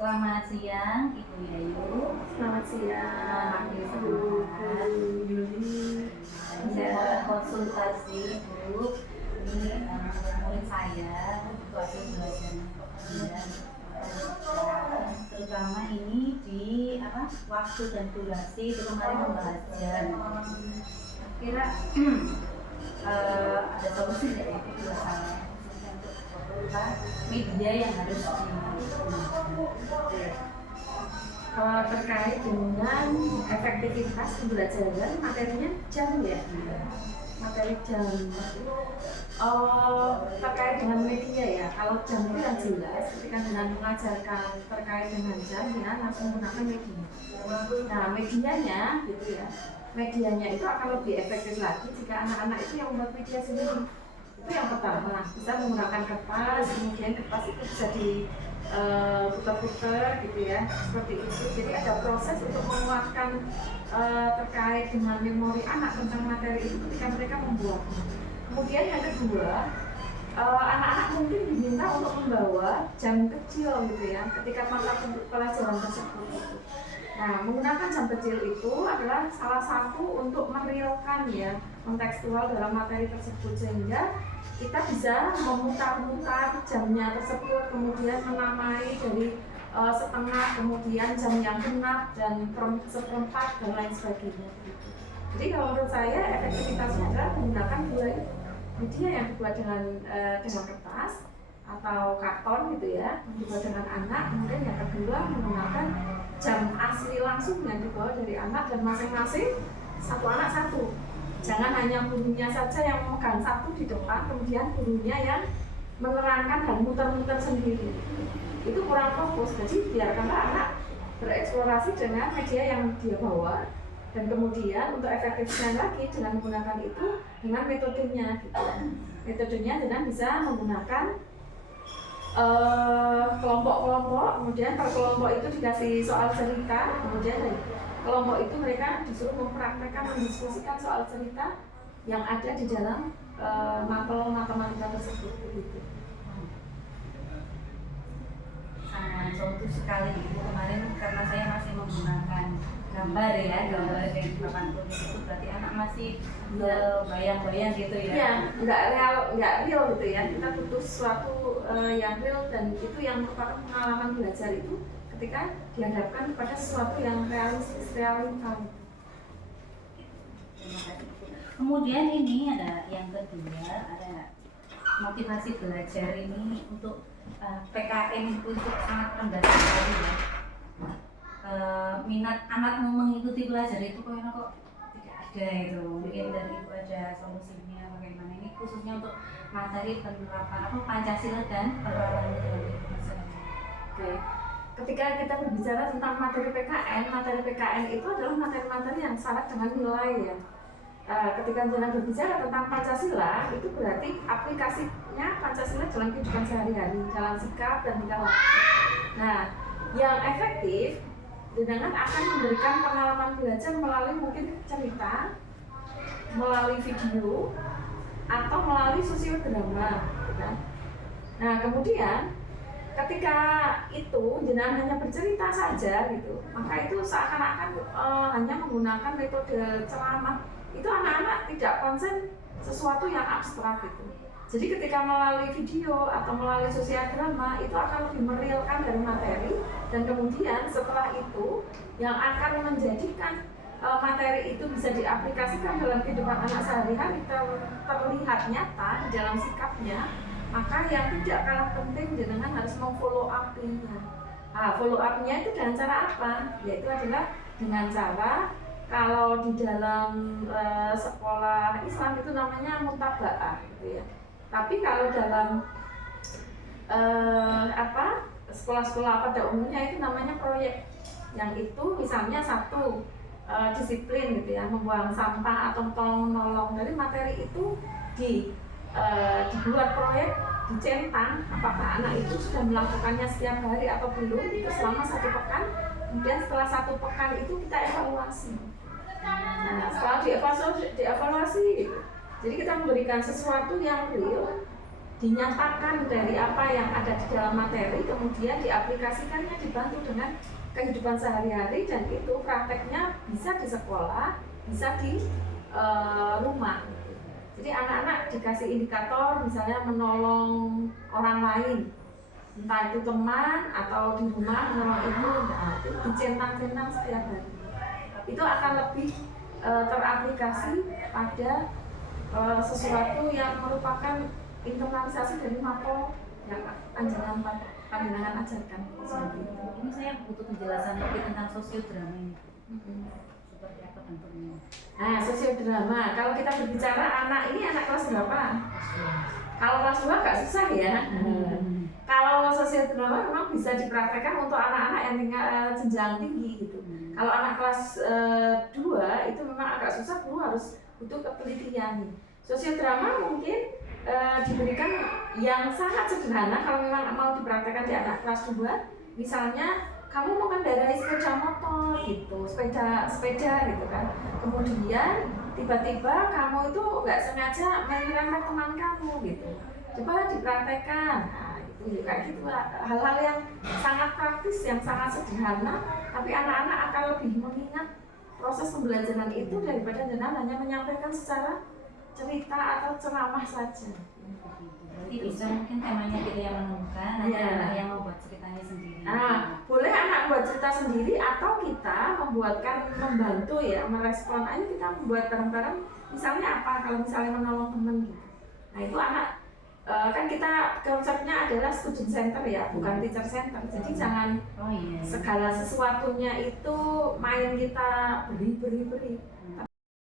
Selamat siang, Ibu Yayu. Selamat siang, Ibu Yuli. Saya konsultasi Bu. Ini murid saya untuk hasil belajarnya terutama ini di waktu dan durasi itu kemarin membahas jam. Kira ada solusi nggak ya buat saya? Media yang harus Kalau terkait dengan efektivitas pembelajaran, materinya jam ya, materi jam. Terkait dengan media ya, kalau jam itu yang jelas ketika dengan mengajarkan terkait dengan jam ya langsung menggunakan media. Nah medianya gitu ya, medianya itu akan lebih efektif lagi jika anak-anak itu yang membuat media sendiri. Itu yang pertama, bisa menggunakan kertas, kemudian kertas itu bisa putar-putar gitu ya, seperti itu. Jadi ada proses untuk menguatkan terkait dengan memori anak tentang materi itu ketika mereka membuatnya. Kemudian yang kedua, anak-anak mungkin diminta untuk membawa jam kecil gitu ya ketika mata pelajaran tersebut. Nah, menggunakan jam kecil itu adalah salah satu untuk merealkan ya kontekstual dalam materi tersebut, sehingga kita bisa memutar-mutar jamnya tersebut, kemudian menamai dari setengah, kemudian jam yang genap dan seperempat dan lain sebagainya. Jadi kalau menurut saya efektivitasnya adalah menggunakan dua media yang dibuat dengan kertas atau karton gitu ya, dibuat dengan anak. Kemudian yang kedua menggunakan jam asli langsung yang dibawa dari anak, dan masing-masing satu anak satu. Jangan hanya gurunya saja yang memegang satu di depan, kemudian gurunya yang menerangkan dan muter-muter sendiri. Itu kurang fokus. Jadi biarkanlah anak bereksplorasi dengan media yang dia bawa, dan kemudian untuk efektifnya lagi dengan menggunakan itu dengan metodenya gitu. Metodenya dengan bisa menggunakan kelompok-kelompok, kemudian per kelompok itu dikasih soal cerita, kemudian dari kelompok itu mereka disuruh mempraktekkan, mendiskusikan soal cerita yang ada di dalam mapel matematika tersebut gitu. sangat contoh sekali Ibu. Kemarin karena saya masih menggunakan gambar ya, gambar yang di papan tulis itu berarti anak masih bayang-bayang gitu ya. Iya, nggak real gitu ya. Kita butuh sesuatu yang real, dan itu yang merupakan pengalaman belajar itu ketika dihadapkan kepada sesuatu yang realistis, realita. Kemudian ini ada yang kedua, ada motivasi belajar ini untuk PKN untuk sangat rendah sekali ya. Minat anak mengikuti belajar itu kok tidak ada itu. Mungkin dari itu ada solusinya bagaimana ini khususnya untuk materi penerapan Pancasila dan penerapan dari masyarakat. Oke. Ketika kita berbicara tentang materi PKN itu adalah materi-materi yang syarat dengan nilai ya. Ketika kita berbicara tentang Pancasila, itu berarti aplikasinya Pancasila dalam kehidupan sehari-hari, dalam sikap dan tingkah laku. Nah, yang efektif dengan akan memberikan pengalaman belajar melalui mungkin cerita, melalui video, atau melalui sosiodrama, gitu. Nah, kemudian ketika itu jenengan hanya bercerita saja gitu, maka itu seakan-akan hanya menggunakan metode ceramah. Itu anak-anak tidak konsen sesuatu yang abstrak gitu. Jadi ketika melalui video atau melalui sosiodrama itu akan lebih merealkan dari materi, dan kemudian setelah itu yang akan menjadikan materi itu bisa diaplikasikan dalam kehidupan anak sehari-hari, terlihat nyata di dalam sikapnya. Maka yang tidak kalah penting jenengan harus memfollow up-nya. Follow up-nya itu dengan cara apa? Yaitu adalah dengan cara, kalau di dalam sekolah Islam itu namanya mutaba'ah gitu ya. Tapi kalau dalam sekolah-sekolah pada umumnya itu namanya proyek. Yang itu misalnya satu disiplin gitu ya, membuang sampah atau tolong-menolong. Dari materi itu dibuat proyek, dicentang apakah anak itu sudah melakukannya setiap hari atau belum, itu selama 1 pekan. Kemudian setelah 1 pekan itu kita evaluasi. Nah, setelah dievaluasi gitu, jadi kita memberikan sesuatu yang real dinyatakan dari apa yang ada di dalam materi, kemudian diaplikasikannya, dibantu dengan kehidupan sehari-hari, dan itu prakteknya bisa di sekolah, bisa di rumah. Jadi anak-anak dikasih indikator, misalnya menolong orang lain, entah itu teman atau di rumah menolong ibu, nah itu dicentang-centang setiap hari. Itu akan lebih teraplikasi pada sesuatu yang merupakan internalisasi dari mapel yang panjenengan ajarkan seperti itu. Ini saya butuh penjelasan lebih tentang sosiodrama ini. Seperti apa bentuknya? Nah, sosiodrama, kalau kita berbicara anak ini anak kelas berapa? Kalau kelas 2 agak susah ya. Kalau sosiodrama memang bisa dipraktekkan untuk anak-anak yang tinggal jenjang tinggi gitu. Kalau anak kelas 2 itu memang agak susah, guru harus butuh ketelitian. Sosiodrama mungkin diberikan yang sangat sederhana kalau memang mau dipraktekkan di anak kelas 2. Misalnya kamu mengendarai sepeda motor gitu, sepeda gitu kan. Kemudian tiba-tiba kamu itu nggak sengaja menyerempet teman kamu gitu. Coba dipraktekkan. Nah, itu kayak gitu hal-hal yang sangat praktis, yang sangat sederhana, tapi anak-anak akan lebih mengingat proses pembelajaran itu daripada hanya menyampaikan secara cerita atau ceramah saja. Berarti bisa mungkin temanya kita yang menemukan, nanti anak yang membuat ceritanya sendiri. Nah, boleh anak buat cerita sendiri atau kita membantu ya, merespon aja, kita membuat bareng-bareng. Misalnya apa? Kalau misalnya menolong teman gitu. Nah itu anak kan kita konsepnya adalah student center ya, bukan teacher center. Jadi jangan segala sesuatunya itu main kita beri.